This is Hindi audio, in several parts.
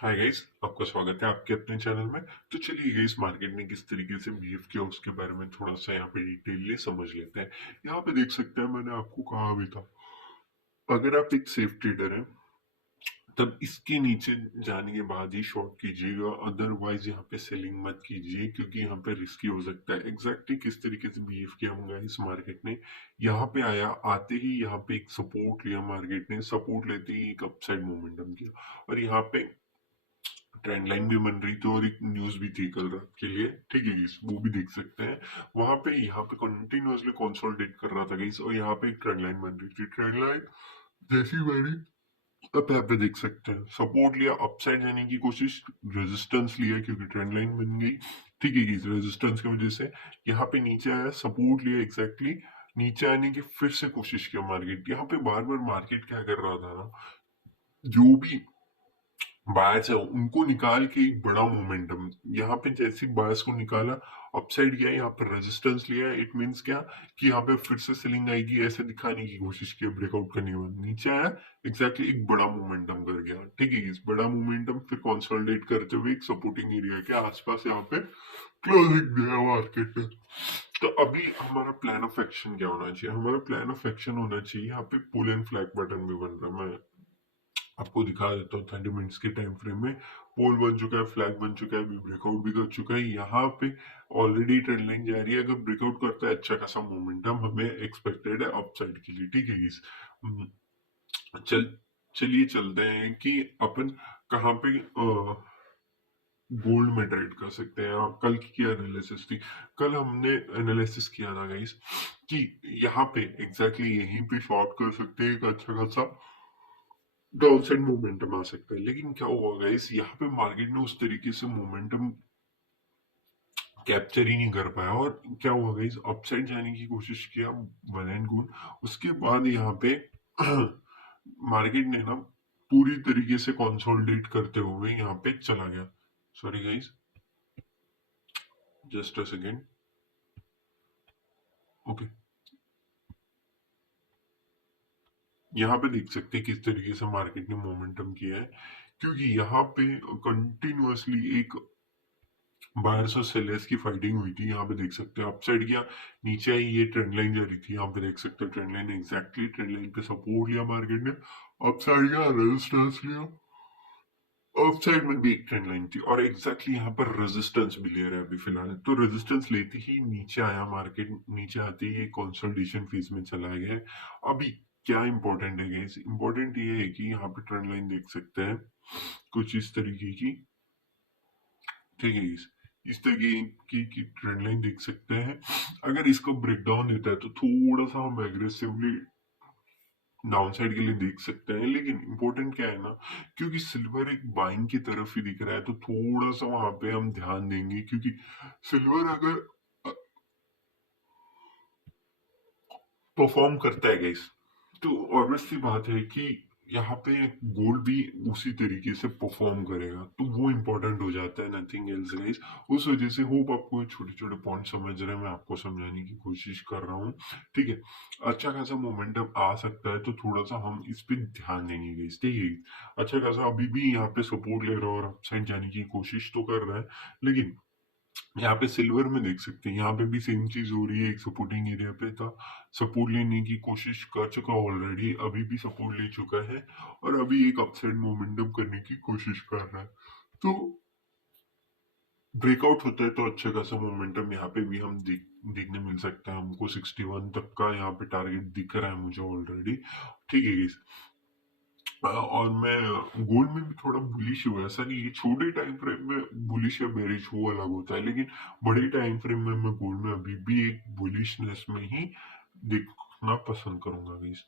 हाय गाइस, आपका स्वागत है आपके अपने चैनल में। तो चलिए गाइस, मार्केट ने किस तरीके से बिहेव किया उसके बारे में थोड़ा सा यहाँ पे डिटेल समझ लेते हैं। यहाँ पे देख सकते हैं, मैंने आपको कहा भी था, अगर आप एक सेफ ट्रेडर हैं तब इसके नीचे जाने के बाद ही शॉर्ट कीजिएगा, अदरवाइज यहाँ पे सेलिंग मत कीजिए क्योंकि यहाँ पे रिस्की हो सकता है। एग्जैक्टली किस तरीके से बिहेव किया होगा इस मार्केट ने, यहाँ पे आया, आते ही यहाँ पे एक सपोर्ट लिया, मार्केट ने सपोर्ट लेते ही एक अपसाइड मोमेंटम किया और यहाँ पे ट्रेंड लाइन भी बन रही थी और एक न्यूज भी थी कल रात के लिए। ठीक है गाइस, वो भी देख सकते हैं। वहां पे यहाँ पे कंटिन्यूअसली कंसोलिडेट कर रहा था गाइस और यहाँ पे एक ट्रेंड लाइन बन रही थी। ट्रेंड लाइन जैसी बनी, अब यहाँ पे देख सकते हैं सपोर्ट लिया, अपसाइड जाने की कोशिश, रेजिस्टेंस लिया क्योंकि ट्रेंड लाइन बन गई। ठीक है गाइस, रेजिस्टेंस की वजह से यहाँ पे नीचे आया, सपोर्ट लिया, एग्जैक्टली नीचे आने की फिर से कोशिश किया मार्केट। यहाँ पे बार बार मार्केट क्या कर रहा था ना, जो भी बायर्स है उनको निकाल के एक बड़ा मोमेंटम, यहाँ पे जैसे बायर्स को निकाला, अपसाइड गया, यहाँ पर रेजिस्टेंस लिया, इट मींस क्या कि यहाँ पे फिर से सेलिंग आएगी ऐसे दिखाने की कोशिश की, ब्रेकआउट करने के बाद नीचे आया, एग्जैक्टली एक बड़ा मोमेंटम कर गया। ठीक है, इस बड़ा मोमेंटम फिर कंसोलिडेट करते हुए एक सपोर्टिंग एरिया के आसपास यहाँ पे क्लोजिंग दिया मार्केट ने। तो अभी हमारा प्लान ऑफ एक्शन क्या होना चाहिए? हमारा प्लान ऑफ एक्शन होना चाहिए, यहाँ पे पुल एंड फ्लैग बटन भी बन रहा है। मैं आपको दिखा देता हूँ 30 मिनट्स के टाइम फ्रेम में। पोल बन चुका है, फ्लैग बन चुका है, ब्रेकआउट भी कर चुका है। यहाँ पे ऑलरेडी ट्रेंड लाइन जा रही है, अगर ब्रेकआउट करता है अच्छा खासा मोमेंटम हमें एक्सपेक्टेड है अपसाइड के लिए। ठीक है इस चल चलिए चलते हैं कि अपन कहाँ पे गोल्ड में ट्रेड कर सकते हैं। कल की क्या एनालिसिस थी? कल हमने एनालिसिस किया था गाइस कि यहाँ पे एग्जैक्टली यहीं पे शॉर्ट कर सकते हैं, एक अच्छा खासा डाउनसाइड मोमेंटम आ सकता है। लेकिन क्या हुआ गाइस, यहाँ पे मार्केट ने उस तरीके से मोमेंटम कैप्चर ही नहीं कर पाया और क्या हुआ गाइस, अपसाइड जाने की कोशिश किया, वन एंड गुड। उसके बाद यहाँ पे मार्केट ने ना पूरी तरीके से कंसोलिडेट करते हुए यहाँ पे चला गया। Sorry guys, just a second. Okay, यहाँ पे देख सकते हैं किस तरीके से मार्केट ने मोमेंटम किया है, क्योंकि यहाँ पे कंटिन्यूअसली एक बायर्स और सेलर्स की फाइटिंग हुई थी। यहाँ पे देख सकते हैं अपसाइड गया, नीचे आई, ये ट्रेंड लाइन जा रही थी, यहाँ पे देख सकते हैं trend line, exactly trend line पे सपोर्ट लिया मार्केट ने, अपसाइड गया, रेजिस्टेंस लिया, अपसाइड में भी एक ट्रेंड लाइन थी और एग्जैक्टली यहाँ पर रेजिस्टेंस भी ले रहा है अभी फिलहाल। तो रेजिस्टेंस लेते ही नीचे आया मार्केट, नीचे आते ही कंसोलिडेशन फेज में चला गया है। अभी क्या इंपॉर्टेंट है गाइस, इंपॉर्टेंट ये है कि यहाँ पे ट्रेंड लाइन देख सकते हैं कुछ इस तरीके की। ठीक है इस तरह की ट्रेंड लाइन देख सकते हैं। अगर इसको ब्रेक डाउन देता है तो थोड़ा सा हम एग्रेसिवली डाउन साइड के लिए देख सकते हैं। लेकिन इंपॉर्टेंट क्या है ना, क्योंकि सिल्वर एक बाइंग की तरफ ही दिख रहा है तो थोड़ा सा वहां पे हम ध्यान देंगे, क्योंकि सिल्वर अगर परफॉर्म करता है गाइस तो ऑब्वियस सी बात है कि यहाँ पे गोल्ड भी उसी तरीके से परफॉर्म करेगा, तो वो इम्पोर्टेंट हो जाता है, नथिंग एल्स गाइस। उस वजह से होप आपको छोटे छोटे पॉइंट समझ रहे हैं, मैं आपको समझाने की कोशिश कर रहा हूँ। ठीक है, अच्छा खासा मोमेंटम आ सकता है तो थोड़ा सा हम इस पे ध्यान देंगे गाइस। ठीक है, अच्छा खासा अभी भी यहाँ पे सपोर्ट ले रहा है और अपसाइड जाने की कोशिश तो कर रहा है। लेकिन यहाँ पे सिल्वर में देख सकते हैं, यहाँ पे भी सेम चीज हो रही है, एक सपोर्टिंग एरिया पे था, सपोर्ट लेने की कोशिश कर चुका ऑलरेडी, अभी भी सपोर्ट ले चुका है और अभी एक अपसाइड मोमेंटम करने की कोशिश कर रहा है। तो ब्रेकआउट होता है तो अच्छा खासा मोमेंटम यहाँ पे भी हम देखने मिल सकता है। हमको 61 तक का यहाँ पे टारगेट दिख रहा है मुझे ऑलरेडी। ठीक है guys। और मैं गोल्ड में भी थोड़ा बुलिश हुआ, ऐसा नहीं, ये छोटे टाइम फ्रेम में बुलिश या बेरिश वो अलग होता है, लेकिन बड़े टाइम फ्रेम में मैं गोल्ड में अभी भी एक बुलिशनेस में ही देखना पसंद करूंगा गाइस।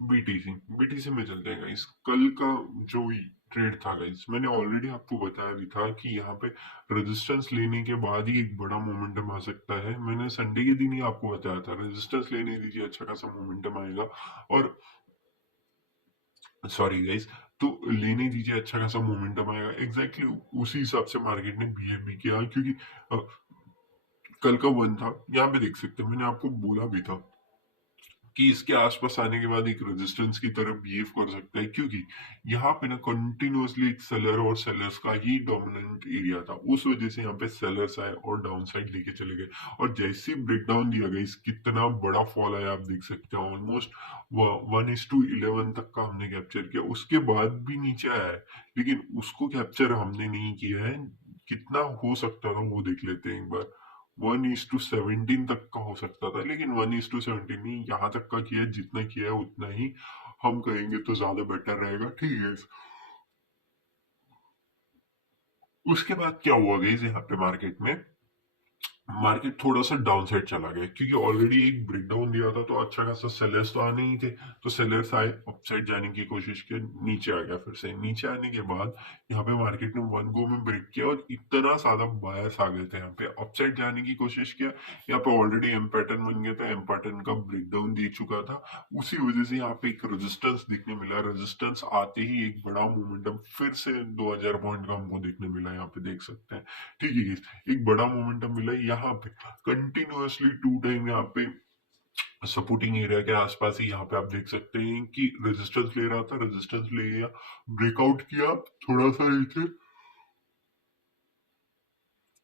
बीटीसी बीटीसी में चलते हैं गाइस। कल का जो ट्रेड था गाइस, मैंने ऑलरेडी आपको बताया भी था कि यहाँ पे रेजिस्टेंस लेने के बाद ही एक बड़ा मोमेंटम आ सकता है। मैंने संडे के दिन ही आपको बताया था रेजिस्टेंस लेने दीजिए, अच्छा खासा मोमेंटम आएगा। और सॉरी गाइस, तो लेने दीजिए, अच्छा खासा मोमेंटम आएगा। एग्जैक्टली उसी हिसाब से मार्केट ने बिहेव भी किया, क्योंकि कल का वन था, यहाँ पे देख सकते हैं, मैंने आपको बोला भी था कि इसके आसपास आने के बाद एक रेजिस्टेंस की तरफ बिहेव कर सकता है, क्योंकि यहाँ पे ना कंटिन्यूअसली एक सेलर और सेलर्स का ही डोमिनेंट एरिया था। उस वजह से यहाँ पे सेलर्स आए और डाउन साइड लेके चले गए, और जैसे ही ब्रेक डाउन दिया गया, इस कितना बड़ा फॉल आया आप देख सकते हो। ऑलमोस्ट 1:11 तक का हमने कैप्चर किया, उसके बाद भी नीचे आया है, लेकिन उसको कैप्चर हमने नहीं किया है। कितना हो सकता था वो देख लेते हैं एक बार। 1:17 तक का हो सकता था, लेकिन 1:17 नहीं, यहाँ तक का किया है। जितना किया है उतना ही हम कहेंगे तो ज्यादा बेटर रहेगा, ठीक है। उसके बाद क्या हुआ गाइस, यहाँ पे मार्केट थोड़ा सा डाउन साइड चला गया, क्योंकि ऑलरेडी एक ब्रेकडाउन दिया था, तो अच्छा खासा सेलर्स तो आने ही थे। तो सेलर्स आए, अपसाइड जाने की कोशिश की, नीचे आ गया। फिर से नीचे आने के बाद यहाँ पे मार्केट ने वन गो में ब्रेक किया, और इतना ज्यादा बायर्स आ गए थे यहाँ पे। अपसाइड जाने की कोशिश किया, यहाँ पे ऑलरेडी एम पैटर्न बन गया था, एम पैटर्न का ब्रेकडाउन दे चुका था। उसी वजह से यहाँ पे एक रेजिस्टेंस दिखने मिला। रेजिस्टेंस आते ही एक बड़ा मोमेंटम फिर से 2000 पॉइंट का हमको देखने मिला, यहाँ पे देख सकते हैं, ठीक है। एक बड़ा मोमेंटम मिला यहाँ पे, कंटिन्यूअसली 2 टाइम यहाँ पे सपोर्टिंग एरिया के आसपास ही, यहाँ पे आप देख सकते हैं कि रेजिस्टेंस ले रहा था, रेजिस्टेंस ले गया, ब्रेकआउट किया, थोड़ा सा नीचे,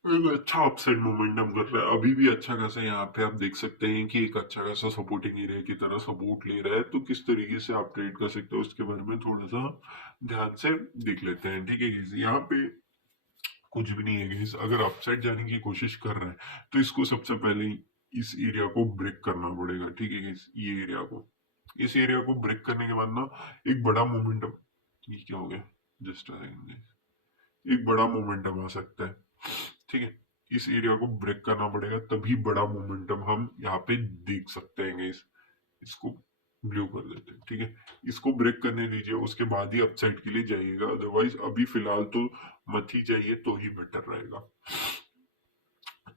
एक अच्छा अपसाइड मोमेंटम कर रहा है अभी भी। अच्छा खासा यहाँ पे आप देख सकते हैं कि एक अच्छा खासा सपोर्टिंग एरिया की तरह सपोर्ट ले रहा है। तो किस तरीके से आप ट्रेड कर सकते हो उसके बारे में थोड़ा सा ध्यान से देख लेते हैं, ठीक है। यहाँ पे कुछ भी नहीं है गाइस, अगर अपसाइड जाने की कोशिश कर रहे हैं तो इसको सबसे पहले इस एरिया को ब्रेक करना पड़ेगा, ठीक है गाइस। ये एरिया को, इस एरिया को ब्रेक करने के बाद ना एक बड़ा मोमेंटम, ये क्या हो गया, जस्ट एक बड़ा मोमेंटम आ सकता है, ठीक है। इस एरिया को ब्रेक करना पड़ेगा, तभी बड़ा मोमेंटम हम यहाँ पे देख सकते हैं गाइस। इसको ब्लू कर देते हैं, ठीक है। इसको ब्रेक करने दीजिए, उसके बाद ही अपसाइड के लिए जाइएगा, अदरवाइज अभी फिलहाल तो मत ही जाइए, तो ही बेटर रहेगा।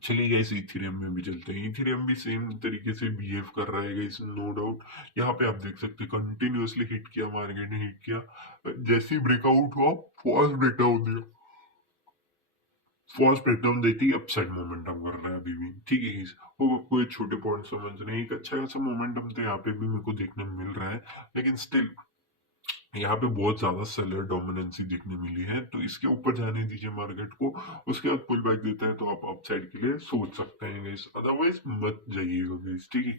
चलिए गाइस, इथेरियम में भी चलते हैं। इथेरियम भी सेम तरीके से बिहेव कर रहा है गाइस, नो डाउट। यहाँ पे आप देख सकते हैं कंटिन्यूअसली हिट किया, मार्केट ने हिट किया, जैसे ही ब्रेकआउट हुआ फॉल्स ब्रेकडाउन दिया, फॉल्स ब्रेकडाउन देती ही अपसाइड मोमेंटम कर रहा है अभी भी, ठीक है गाइस। वो आपको ये छोटे पॉइंट समझ रहे हैं, एक अच्छा खासा मोमेंटम तो यहाँ पे भी मेरे को देखने में मिल रहा है, लेकिन स्टिल यहाँ पे बहुत ज्यादा सेलर डोमिनेंसी दिखने मिली है। तो इसके ऊपर जाने दीजिए मार्केट को, उसके बाद पुल बैक देता है तो आप अपसाइड के लिए सोच सकते हैं गाइस, अदरवाइज मत जाइएगा गाइस, ठीक है।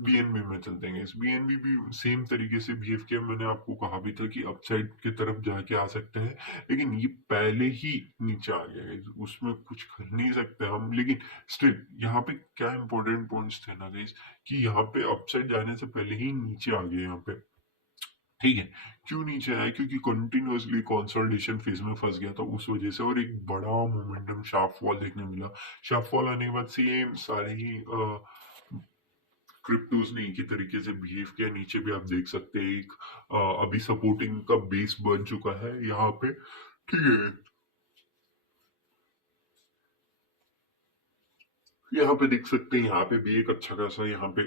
बीएनबी में चलते हैं गाइस। बीएनबी भी सेम तरीके से बिहेव किया, मैंने आपको कहा भी था कि अपसाइड की तरफ जाके आ सकते हैं, लेकिन ये पहले ही नीचे आ गया गाइस, उसमें कुछ कर नहीं सकते हम। लेकिन स्टिल यहाँ पे क्या इंपॉर्टेंट पॉइंट्स थे ना गाइस, कि यहाँ पे अपसाइड जाने से पहले ही नीचे आ गए यहाँ पे, ठीक है। क्यों नीचे आया, क्योंकि कंटिन्यूअसली कंसोलिडेशन फेज में फंस गया था उस वजह से, और एक बड़ा मोमेंटम शार्प फॉल देखने मिला। शार्प फॉल आने के बाद सेम सारे ही क्रिप्टोज ने एक ही तरीके से बिहेव किया। नीचे भी आप देख सकते हैं एक अभी सपोर्टिंग का बेस बन चुका है यहाँ पे, ठीक है। यहाँ पे देख सकते हैं, यहाँ पे भी एक अच्छा खासा यहाँ पे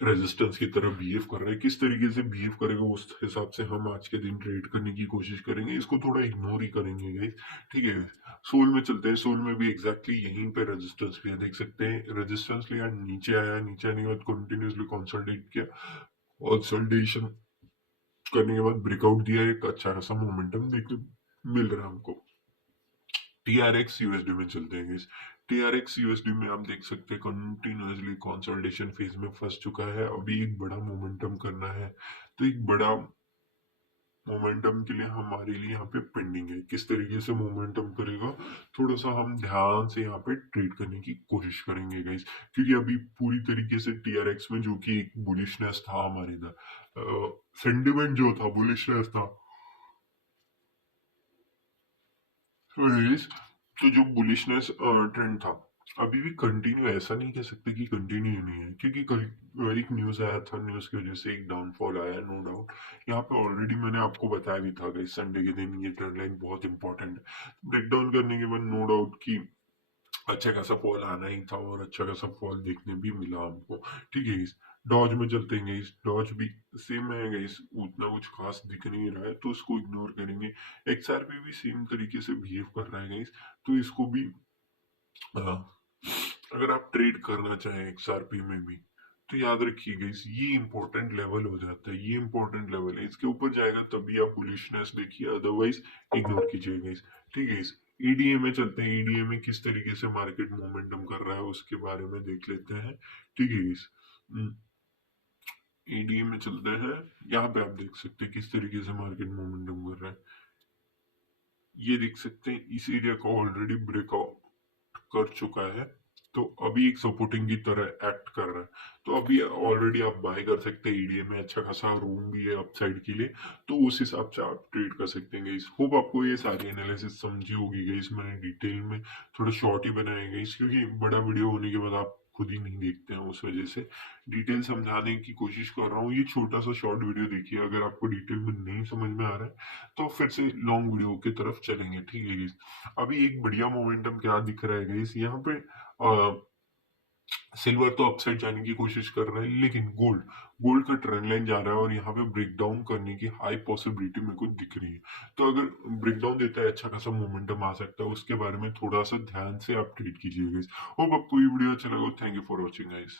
रेजिस्टेंस की तरह बिहेव कर रहा है। किस तरीके से बिहेव करेगा उस हिसाब से हम आज के दिन ट्रेड करने की कोशिश करेंगे, इसको थोड़ा इग्नोर ही करेंगे गाइस, ठीक है। सोल में चलते हैं। सोल में भी एग्जैक्टली यहीं पे रेजिस्टेंस लिया, देख सकते हैं रेजिस्टेंस लिया, नीचे आया, नीचे आने के बाद कंटिन्यूसली कंसोलिडेट किया, कंसोलिडेशन करने के बाद ब्रेकआउट दिया, एक अच्छा खासा मोमेंटम देखने मिल रहा है हमको। टीआरएक्स यूएसडी में चलते हैं गाइस। टीआरएक्स यूएसडी में आप देख सकते हैं कंटिन्यूअसली कंसोलिडेशन फेज में फंस चुका है, अभी एक बड़ा मोमेंटम करना है। तो एक बड़ा मोमेंटम के लिए हमारे लिए यहाँ पे पेंडिंग है, किस तरीके से मोमेंटम करेगा थोड़ा सा हम ध्यान से यहाँ पे ट्रेड करने की कोशिश करेंगे गाइस। क्योंकि अभी पूरी तरीके से टीआरएक्स में जो कि एक बुलिशनेस था हमारे इधर, सेंटिमेंट जो था बुलिशनेस था, तो जो बुलिशनेस ट्रेंड था अभी भी कंटिन्यू, ऐसा नहीं कह सकते कि कंटिन्यू नहीं है, क्योंकि कल एक न्यूज आया था, न्यूज की वजह से एक डाउनफॉल आया, नो डाउट। यहाँ पे ऑलरेडी मैंने आपको बताया भी था कि संडे के दिन ये ट्रेंड लाइन बहुत इंपॉर्टेंट है। ब्रेक डाउन करने के बाद नो डाउट कि अच्छा खासा फॉल आना ही था, और अच्छा खासा फॉल देखने भी मिला हमको, ठीक है गाइस। डॉज में चलते हैं गाइस। डॉज भी सेम है गाइस, उतना कुछ खास दिख नहीं रहा है, तो उसको इग्नोर करेंगे। एक्सआरपी भी सेम तरीके से बिहेव कर रहा है गाइस, तो इसको भी अगर आप ट्रेड करना चाहें एक्सआरपी में भी, तो याद रखिए गाइस, ये इंपॉर्टेंट लेवल हो जाता है, ये इंपॉर्टेंट लेवल है, इसके ऊपर जाएगा तभी आप बुलिशनेस देखिए, अदरवाइज इग्नोर कीजिए गाइस। ठीक है गाइस, ईडीए में चलते हैं, ईडीए में किस तरीके से मार्केट मोमेंटम कर रहा है उसके बारे में देख लेते हैं। ठीक है गाइस, ईडीए में चलते हैं, यहाँ पे आप देख सकते हैं किस तरीके से मार्केट मोमेंटम कर रहा है। ये देख सकते हैं इस एरिया को ऑलरेडी ब्रेकआउट कर चुका है, तो अभी एक सपोर्टिंग की तरह एक्ट कर रहा है। तो अभी ऑलरेडी आप बाय कर सकते हैं, ईडीए में अच्छा खासा रूम भी है अपसाइड के लिए, तो उस हिसाब से आप ट्रेड कर सकते हैं गाइस। होप आपको ये सारी एनालिसिस समझी होगी गाइस, मैंने डिटेल में थोड़ा शॉर्ट ही बनाया गाइस, क्योंकि बड़ा वीडियो होने के बाद आप खुद ही नहीं देखते हैं, उस वजह से डिटेल समझाने की कोशिश कर रहा हूँ। ये छोटा सा शॉर्ट वीडियो देखिए, अगर आपको डिटेल में नहीं समझ में आ रहा है तो फिर से लॉन्ग वीडियो की तरफ चलेंगे। ठीक है गाइस, अभी एक बढ़िया मोमेंटम क्या दिख रहा है गाइस, यहाँ पे सिल्वर तो अपसाइड जाने की कोशिश कर रहा है, लेकिन गोल्ड गोल्ड का ट्रेंड लाइन जा रहा है और यहाँ पे ब्रेक डाउन करने की हाई पॉसिबिलिटी मेरे को दिख रही है। तो अगर ब्रेक डाउन देता है, अच्छा खासा मोमेंटम आ सकता है, उसके बारे में थोड़ा सा ध्यान से आप ट्रीट कीजिएगा। होप आपको ये वीडियो अच्छा लगा। Thank you for watching guys.